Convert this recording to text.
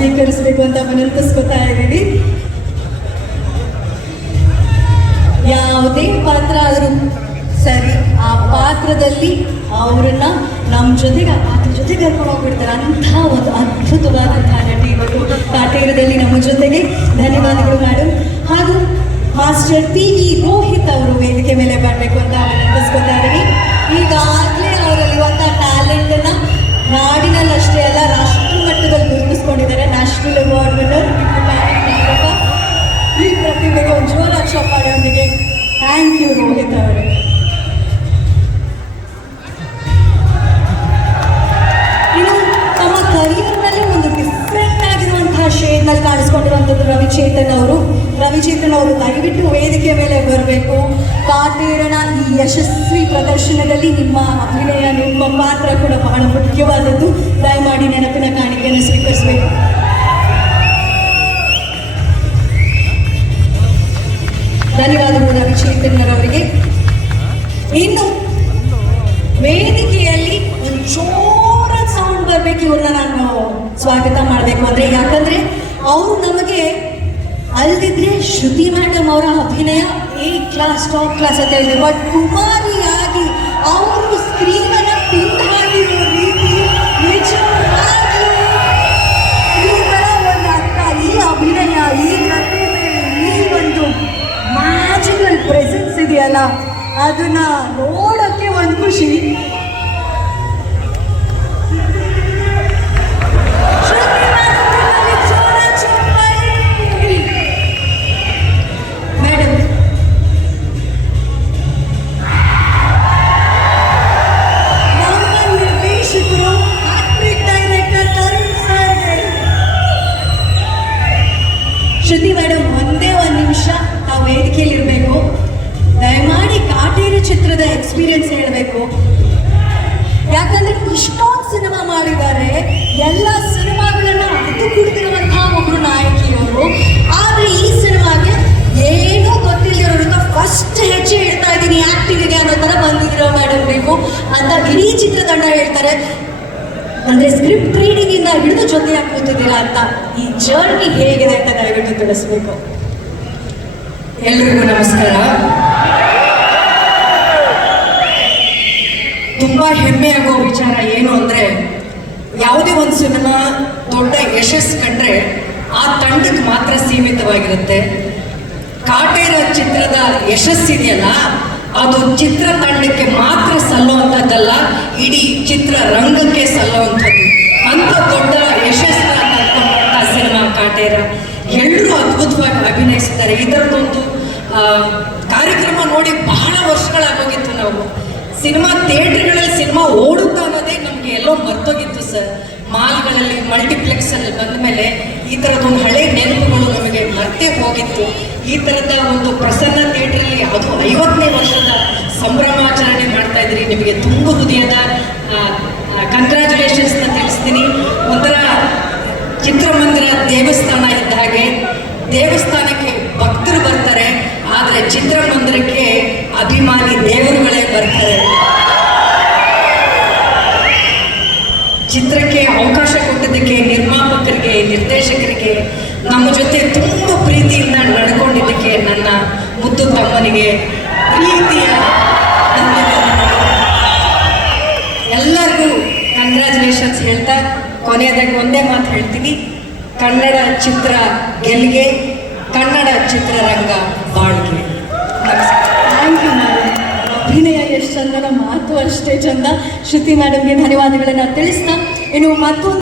ಸ್ವೀಕರಿಸಬೇಕು ಅಂತ ವಿನಂತಿಸ್ಕೊತಾ ಇದ್ದೀವಿ. ಯಾವುದೇ ಪಾತ್ರ ಆದರೂ ಸರಿ, ಆ ಪಾತ್ರದಲ್ಲಿ ಅವರನ್ನ ನಮ್ಮ ಜೊತೆಗೆ, ಆ ಪಾತ್ರ ಜೊತೆಗೆ ಕರ್ಕೊಂಡು ಹೋಗ್ಬಿಡ್ತಾರೆ. ಅಂತಹ ಒಂದು ಅದ್ಭುತವಾದಂತಹ ನಟಿ ಇವತ್ತು ಕಾಟೇರದಲ್ಲಿ ನಮ್ಮ ಜೊತೆಗೆ. ಧನ್ಯವಾದಗಳು ಮೇಡಮ್. ಹಾಗೂ ಮಾಸ್ಟರ್ PV ರೋಹಿತ್ ಅವರು ವೇದಿಕೆ ಮೇಲೆ ಬರಬೇಕು ಅಂತ ವಿನಂತಿಸ್ಕೊತಾ ಇದ್ದೀವಿ. ಈಗಾಗಲೇ ಅವರಲ್ಲಿರುವಂತಹ ಟ್ಯಾಲೆಂಟನ್ನು ನಾಡಿನಲ್ಲಿ ಅಷ್ಟೇ ಅಲ್ಲ, ರಾಷ್ಟ್ರ ಮಟ್ಟದಲ್ಲಿ ಗುರುತಿಸ್ಕೊಂಡಿದ್ದಾರೆ. ನ್ಯಾಷನಲ್ ಅವಾರ್ಡ್ ವಿನ್ನರ್ ಈ ಪ್ರತಿಭೆಗೆ ಒಂದು ಜೋರಾದ ಚಪ್ಪಾಳೆಯೊಂದಿಗೆ ಥ್ಯಾಂಕ್ ಯು ರೋಹಿತ್ ಅವರೇ. ಇನ್ನು ತಮ್ಮ ಕರಿಯರ್ನಲ್ಲಿ ಒಂದು ಡಿಫ್ರೆಂಟ್ ಆಗಿರುವಂತಹ ಶೇಡ್ನಲ್ಲಿ ಕಾಣಿಸ್ಕೊಂಡಿರುವಂಥದ್ದು ರವಿಚೇತನ್ ಅವರು ದಯವಿಟ್ಟು ವೇದಿಕೆ ಮೇಲೆ ಬರಬೇಕು. ಕಾಟೇರನ ಈ ಯಶಸ್ವಿ ಪ್ರದರ್ಶನದಲ್ಲಿ ನಿಮ್ಮ ಅಭಿನಯ, ನಿಮ್ಮ ಪಾತ್ರ ಕೂಡ ಬಹಳ ಮುಖ್ಯವಾದದ್ದು. ದಯಮಾಡಿ ನೆನಪಿನ ಕಾಣಿಕೆಯನ್ನು ಸ್ವೀಕರಿಸಬೇಕು. ಧನ್ಯವಾದಗಳು ರವಿಚೇತನ್ರವರಿಗೆ. ಇನ್ನು ವೇದಿಕೆಯಲ್ಲಿ ಒಂದು ಜೋರಾದ ಸೌಂಡ್ ಬರಬೇಕು. ಇವ್ರನ್ನ ನಾನು ಸ್ವಾಗತ ಮಾಡಬೇಕು ಅಂದರೆ, ಯಾಕಂದ್ರೆ ಅವರು ನಮಗೆ ಅಲ್ದಿದ್ರೆ ಶ್ರುತಿ ಮೇಡಮ್ ಅವರ ಅಭಿನಯ A-ಕ್ಲಾಸ್ ಟಾಪ್ ಕ್ಲಾಸ್ ಅಂತ ಹೇಳಿದ್ರು. ಬಟ್ ಕುಮಾರಿಯಾಗಿ ಅವರು ಸ್ಕ್ರೀನನ್ನು ಪಿಂಟ್ ಮಾಡಿರೋ ರೀತಿ ನಿಜವಾಗ್ಲೂ ಇವರ ಒಂದು ಅರ್ಥ, ಈ ಅಭಿನಯ, ಈ ಪ್ರತಿಭೆ, ಈ ಒಂದು ಮ್ಯಾಜಿಕಲ್ ಪ್ರೆಸೆನ್ಸ್ ಇದೆಯಲ್ಲ, ಅದನ್ನ ನೋಡೋಕ್ಕೆ ಒಂದು ಖುಷಿ. ಮೇಡಮ್, ನಮ್ಮ ನಿರ್ದೇಶಕರು ಹ್ಯಾಟ್ರಿಕ್ ಡೈರೆಕ್ಟರ್ ತರುಣ್ ಸರ್ಗೆ. ಶ್ರುತಿ ಮೇಡಮ್, ಒಂದೇ ಒಂದು ನಿಮಿಷ ತಾವು ವೇದಿಕೆಯಲ್ಲಿ ಇರಬೇಕು. ದಯಮಾಡಿ ಕಾಟೇರ ಚಿತ್ರದ ಎಕ್ಸ್ಪೀರಿಯನ್ಸ್ ಹೇಳಬೇಕು. ಯಾಕಂದ್ರೆ ಇಷ್ಟೊಂದು ಸಿನಿಮಾ ಮಾಡಿದ್ದಾರೆ, ಎಲ್ಲ ಸಿನಿಮಾಗಳನ್ನ ಅದು ಕುಡಿದಿರುವಂತಹ ಒಬ್ರು ನಾಯಕಿಯವರು. ಆದ್ರೆ ಈ ಸಿನಿಮಾಗೆ ಏನೂ ಗೊತ್ತಿಲ್ಲದಿರೋದ್ರಿಂದ ಫಸ್ಟ್ ಹೆಜ್ಜೆ ಇಡ್ತಾ ಇದ್ದೀನಿ ಆಕ್ಟಿಂಗ್ಗೆ ಅನ್ನೋ ತರ ಬಂದಿರೋ ಮೇಡಮ್ ಬೇಕು ಅಂತ ಇಡೀ ಚಿತ್ರತಂಡ ಹೇಳ್ತಾರೆ. ಅಂದ್ರೆ ಸ್ಕ್ರಿಪ್ಟ್ ರೀಡಿಂಗ್ ಇಂದ ಹಿಡಿದು ಜೊತೆಯಾಗಿ ಕೂತಿದ್ದೀರಾ ಅಂತ. ಈ ಜರ್ನಿ ಹೇಗಿದೆ ಅಂತ ದಯವಿಟ್ಟು ತಿಳಿಸ್ಬೇಕು. ಎಲ್ರಿಗೂ ನಮಸ್ಕಾರ. ತುಂಬಾ ಹೆಮ್ಮೆ ಆಗೋ ವಿಚಾರ ಏನು ಅಂದ್ರೆ, ಯಾವುದೇ ಒಂದು ಸಿನಿಮಾ ದೊಡ್ಡ ಯಶಸ್ಸು ಕಂಡ್ರೆ ಆ ತಂಡಕ್ಕೆ ಮಾತ್ರ ಸೀಮಿತವಾಗಿರುತ್ತೆ. ಕಾಟೇರ ಚಿತ್ರದ ಯಶಸ್ಸಿದೆಯಲ್ಲ, ಅದು ಚಿತ್ರತಂಡಕ್ಕೆ ಮಾತ್ರ ಸಲ್ಲುವಂಥದ್ದಲ್ಲ, ಇಡೀ ಚಿತ್ರರಂಗಕ್ಕೆ ಸಲ್ಲುವಂಥದ್ದು. ಅಂತ ದೊಡ್ಡ ಯಶಸ್ಸನ್ನ ಕರ್ಕೊಂಡಂಥ ಸಿನಿಮಾ ಕಾಟೇರ. ಎಲ್ಲರೂ ಅದ್ಭುತವಾಗಿ ಅಭಿನಯಿಸಿದ್ದಾರೆ. ಇದರದೊಂದು ಕಾರ್ಯಕ್ರಮ ನೋಡಿ ಬಹಳ ವರ್ಷಗಳಾಗೋಗಿತ್ತು. ನಾವು ಸಿನಿಮಾ ಥಿಯೇಟರ್ಗಳಲ್ಲಿ ಸಿನಿಮಾ ಓಡುತ್ತಾ ಅನ್ನೋದೇ ನಮಗೆ ಎಲ್ಲೋ ಮರ್ತೋಗಿತ್ತು ಸರ್. ಮಾಲ್ಗಳಲ್ಲಿ, ಮಲ್ಟಿಪ್ಲೆಕ್ಸಲ್ಲಿ ಬಂದ ಮೇಲೆ ಈ ಥರದೊಂದು ಹಳೆ ನೆನಪುಗಳು ನಮಗೆ ಮರ್ತೇ ಹೋಗಿತ್ತು. ಈ ಥರದ ಒಂದು ಪ್ರಸನ್ನ ಥಿಯೇಟ್ರಲ್ಲಿ ಅದು 50ನೇ ವರ್ಷದ ಸಂಭ್ರಮಾಚರಣೆ ಮಾಡ್ತಾ ಇದ್ರಿ. ನಿಮಗೆ ತುಂಬ ಹೃದಯದ ಕಂಗ್ರ್ಯಾಚುಲೇಷನ್ಸ್ನ ತಿಳಿಸ್ತೀನಿ. ಒಂಥರ ಚಿತ್ರಮಂದಿರ ದೇವಸ್ಥಾನ ಇದ್ದ ಹಾಗೆ. ದೇವಸ್ಥಾನಕ್ಕೆ ಭಕ್ತರು ಬರ್ತಾರೆ, ಆದರೆ ಚಿತ್ರಮಂದಿರಕ್ಕೆ ಅಭಿಮಾನಿ ದೇವರುಗಳೇ ಬರ್ತಾರೆ. ಚಿತ್ರಕ್ಕೆ ಅವಕಾಶ ಕೊಟ್ಟಿದ್ದಕ್ಕೆ ನಿರ್ಮಾಪಕರಿಗೆ, ನಿರ್ದೇಶಕರಿಗೆ, ನಮ್ಮ ಜೊತೆ ತುಂಬ ಪ್ರೀತಿಯಿಂದ ನಡ್ಕೊಂಡಿದ್ದಕ್ಕೆ ನನ್ನ ಮುದ್ದು ತಮ್ಮನಿಗೆ ಪ್ರೀತಿಯ ಎಲ್ಲರಿಗೂ ಕಂಗ್ರ್ಯಾಚುಲೇಷನ್ಸ್ ಹೇಳ್ತಾ ಕೊನೆಯದಾಗಿ ಒಂದೇ ಮಾತು ಹೇಳ್ತೀನಿ. ಕನ್ನಡ ಚಿತ್ರ ಗೆಲ್ಗೆ, ಕನ್ನಡ ಚಿತ್ರರಂಗ ಬಾಳ್ಗೆ. Thank you madam. ಅಭಿನಯ ಎಷ್ಟು ಚಂದನ, ಮಾತು ಅಷ್ಟೇ ಚಂದ. ಶ್ರುತಿ ಮೇಡಮ್ಗೆ ಧನ್ಯವಾದಗಳನ್ನು ತಿಳಿಸ್ತಾ, ಇನ್ನು ಮತ್ತೊಂದು